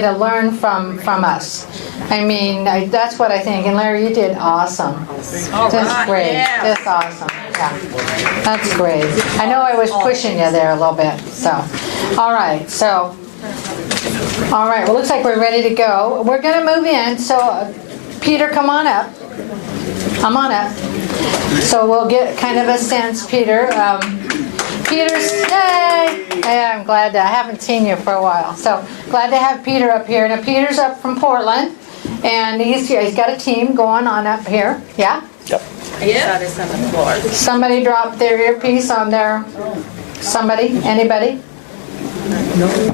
to learn from us. I mean, that's what I think. And Larry, you did awesome. Just great. Yeah. Just awesome. Yeah. That's great. I know I was pushing you there a little bit. So, all right. So, all right. Well, looks like we're ready to go. We're going to move in. So, Peter, come on up. Come on up. So we'll get kind of a sense, Peter. Peter's, hey, I'm glad I haven't seen you for a while. So glad to have Peter up here. Now Peter's up from Portland, and he's got a team going on up here. Yeah? Yep. Yeah. It's on the floor. Somebody dropped their earpiece on their, somebody, anybody?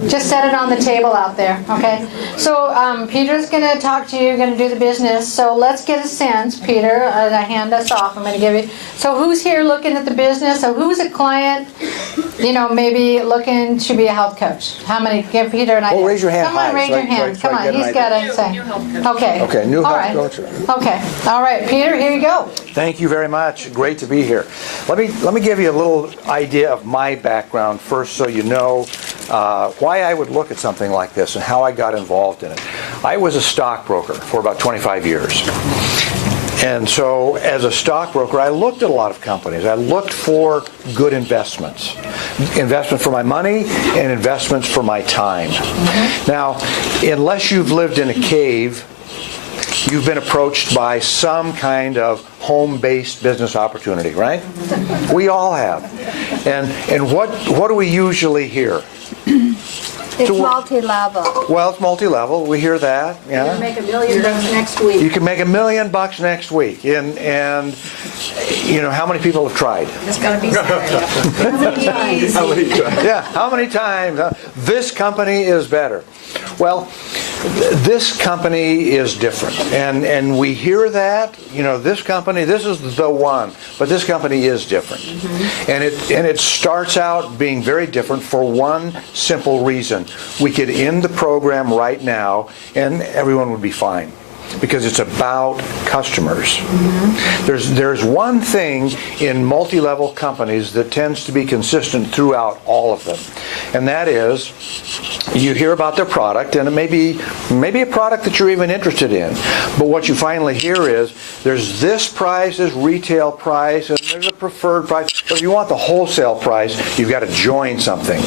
Just set it on the table out there, okay? So Peter's going to talk to you, going to do the business. So let's get a sense, Peter, hand us off. I'm going to give you. So who's here looking at the business? So who's a client, maybe looking to be a health coach? How many? Give Peter an idea. Well, raise your hand Come on, high, raise so your hand. so Come I on, get an he's got idea. to say. New health coach. Okay. Okay, new All health right. coach. Okay. All right, Peter, here you go. Thank you very much. Great to be here. Let me give you a little idea of my background first, so you know why I would look at something like this and how I got involved in it. I was a stockbroker for about 25 years. And so as a stockbroker, I looked at a lot of companies. I looked for good investments. Investment for my money and investments for my time. Now, unless you've lived in a cave, you've been approached by some kind of home-based business opportunity, right? We all have. And what do we usually hear? It's multi-level. Well, it's multi-level. We hear that. Yeah. Make $1 million next week. You can make $1 million next week. And how many people have tried? It's going to be Saturday. Yeah, how many times? This company is better. Well, this company is different. And we hear that, this company, this is the one. But this company is different. And it starts out being very different for one simple reason. We could end the program right now and everyone would be fine. Because it's about customers. There's one thing in multi-level companies that tends to be consistent throughout all of them. And that is, you hear about their product, and it may be a product that you're even interested in. But what you finally hear is, there's this price, this retail price, and there's a preferred price. But if you want the wholesale price, you've got to join something.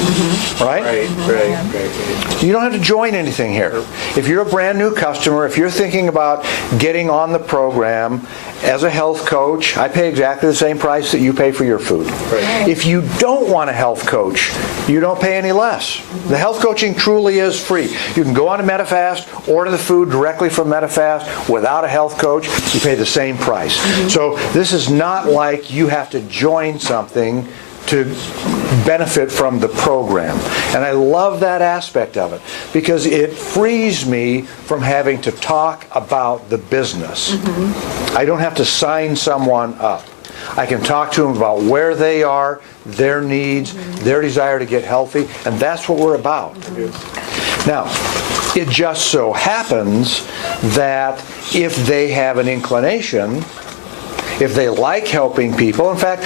Right? Right. You don't have to join anything here. If you're a brand new customer, if you're thinking about getting on the program as a health coach, I pay exactly the same price that you pay for your food. Right. If you don't want a health coach, you don't pay any less. The health coaching truly is free. You can go on to Medifast, order the food directly from Medifast without a health coach. You pay the same price. So this is not like you have to join something to benefit from the program. And I love that aspect of it because it frees me from having to talk about the business. I don't have to sign someone up. I can talk to them about where they are, their needs, their desire to get healthy, and that's what we're about. Now, it just so happens that if they have an inclination, if they like helping people. In fact,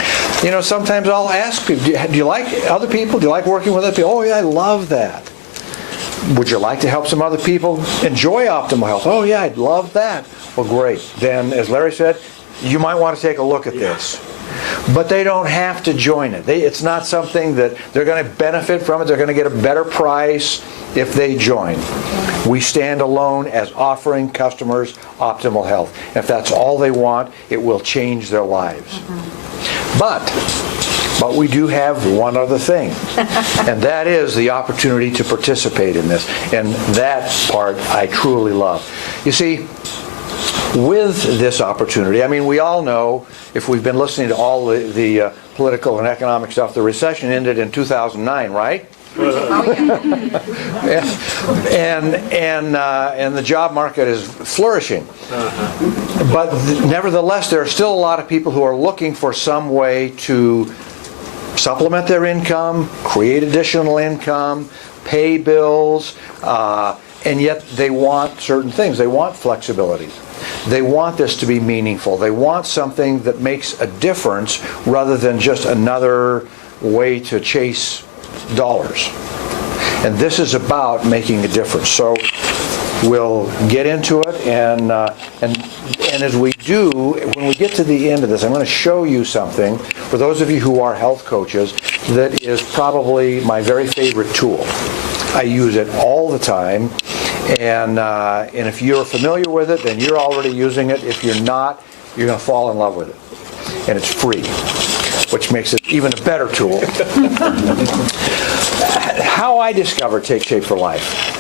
sometimes I'll ask people, do you like other people? Do you like working with other people? Oh, yeah, I love that. Would you like to help some other people enjoy optimal health? Oh, yeah, I'd love that. Well, great. Then, as Larry said, you might want to take a look at this. But they don't have to join it. It's not something that they're going to benefit from it. They're going to get a better price if they join. We stand alone as offering customers optimal health. If that's all they want, it will change their lives. But we do have one other thing, and that is the opportunity to participate in this. And that part I truly love. You see, with this opportunity, we all know, if we've been listening to all the political and economic stuff, the recession ended in 2009, right? And the job market is flourishing. But nevertheless, there are still a lot of people who are looking for some way to supplement their income, create additional income, pay bills, and yet they want certain things. They want flexibility. They want this to be meaningful. They want something that makes a difference rather than just another way to chase dollars. And this is about making a difference. So we'll get into it, and as we do, when we get to the end of this, I'm going to show you something, for those of you who are health coaches, that is probably my very favorite tool. I use it all the time, and if you're familiar with it, then you're already using it. If you're not, you're going to fall in love with it. And it's free, which makes it even a better tool. How I discovered Take Shape for Life.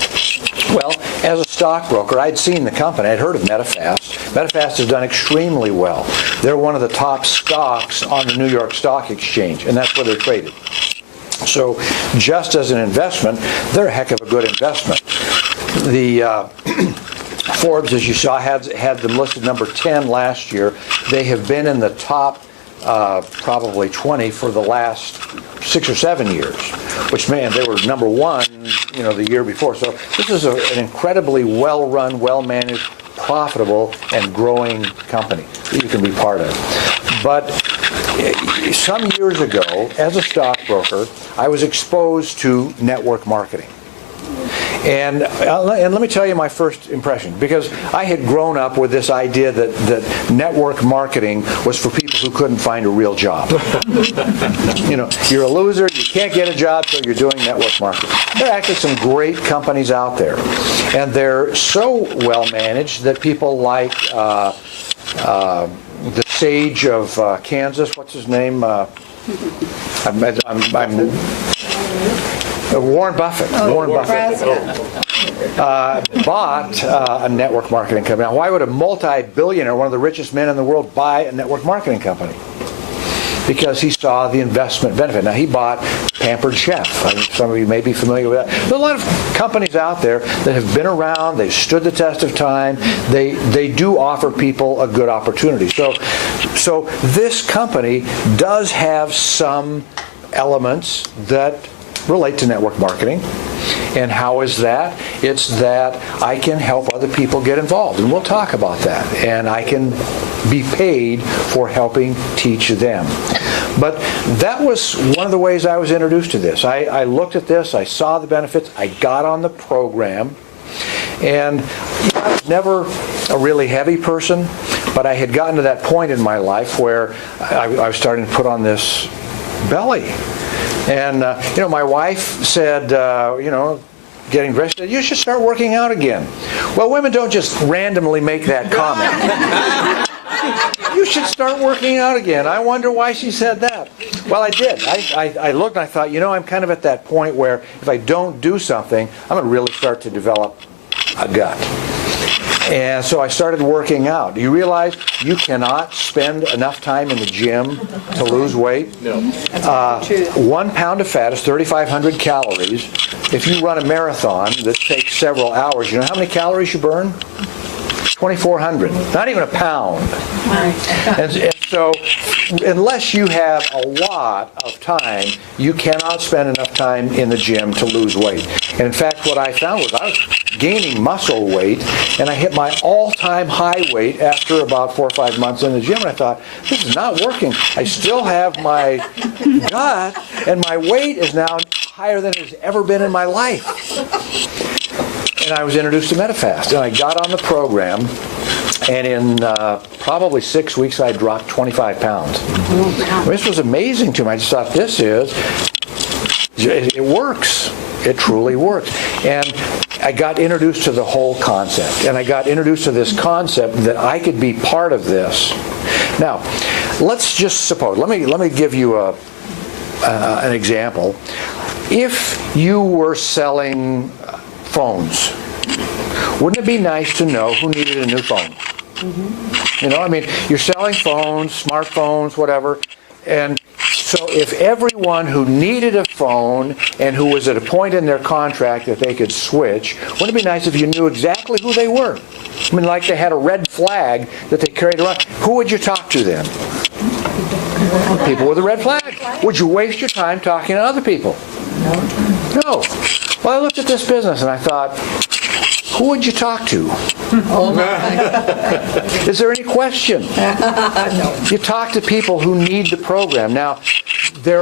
Well, as a stockbroker, I'd seen the company. I'd heard of Medifast. Medifast has done extremely well. They're one of the top stocks on the New York Stock Exchange, and that's where they're traded. So just as an investment, they're a heck of a good investment. The Forbes, as you saw, had them listed number 10 last year. They have been in the top probably 20 for the last 6 or 7 years, which, man, they were number 1, the year before. So this is an incredibly well-run, well-managed, profitable, and growing company that you can be part of. But some years ago, as a stockbroker, I was exposed to network marketing. And let me tell you my first impression, because I had grown up with this idea that network marketing was for people who couldn't find a real job. You're a loser, you can't get a job, so you're doing network marketing. There are actually some great companies out there, and they're so well managed that people like the sage of Kansas, what's his name? Warren Buffett. Warren Buffett bought a network marketing company. Now, why would a multi-billionaire, one of the richest men in the world, buy a network marketing company? Because he saw the investment benefit. Now, he bought Pampered Chef. I mean, some of you may be familiar with that. There's a lot of companies out there that have been around. They've stood the test of time. They do offer people a good opportunity. So this company does have some elements that relate to network marketing. And how is that? It's that I can help other people get involved, and we'll talk about that. And I can be paid for helping teach them. But that was one of the ways I was introduced to this. I looked at this, I saw the benefits, I got on the program, and I was never a really heavy person, but I had gotten to that point in my life where I was starting to put on this belly. And, my wife said, getting dressed, said, you should start working out again. Well, women don't just randomly make that comment. You should start working out again. I wonder why she said that. Well, I did. I looked and I thought, I'm kind of at that point where if I don't do something, I'm going to really start to develop a gut. And so I started working out. Do you realize you cannot spend enough time in the gym to lose weight? No. 1 pound of fat is 3,500 calories. If you run a marathon that takes several hours, you know how many calories you burn? 2,400. Not even a pound. And so unless you have a lot of time, you cannot spend enough time in the gym to lose weight. And in fact, what I found was I was gaining muscle weight, and I hit my all-time high weight after about 4 or 5 months in the gym, and I thought, this is not working. I still have my gut, and my weight is now higher than it's ever been in my life. And I was introduced to Medifast, and I got on the program, and in probably 6 weeks, I dropped 25 pounds. This was amazing to me. I just thought, it works. It truly works. And I got introduced to the whole concept, and I got introduced to this concept that I could be part of this. Now, let's just suppose, let me give you an example. If you were selling phones, wouldn't it be nice to know who needed a new phone? Mm-hmm. You're selling phones, smartphones, whatever, and so if everyone who needed a phone and who was at a point in their contract that they could switch, wouldn't it be nice if you knew exactly who they were? Like they had a red flag that they carried around. Who would you talk to then? People with a red flag. Would you waste your time talking to other people? No. Well, I looked at this business and I thought, who would you talk to? Oh my. Is there any question? No. You talk to people who need the program. Now, there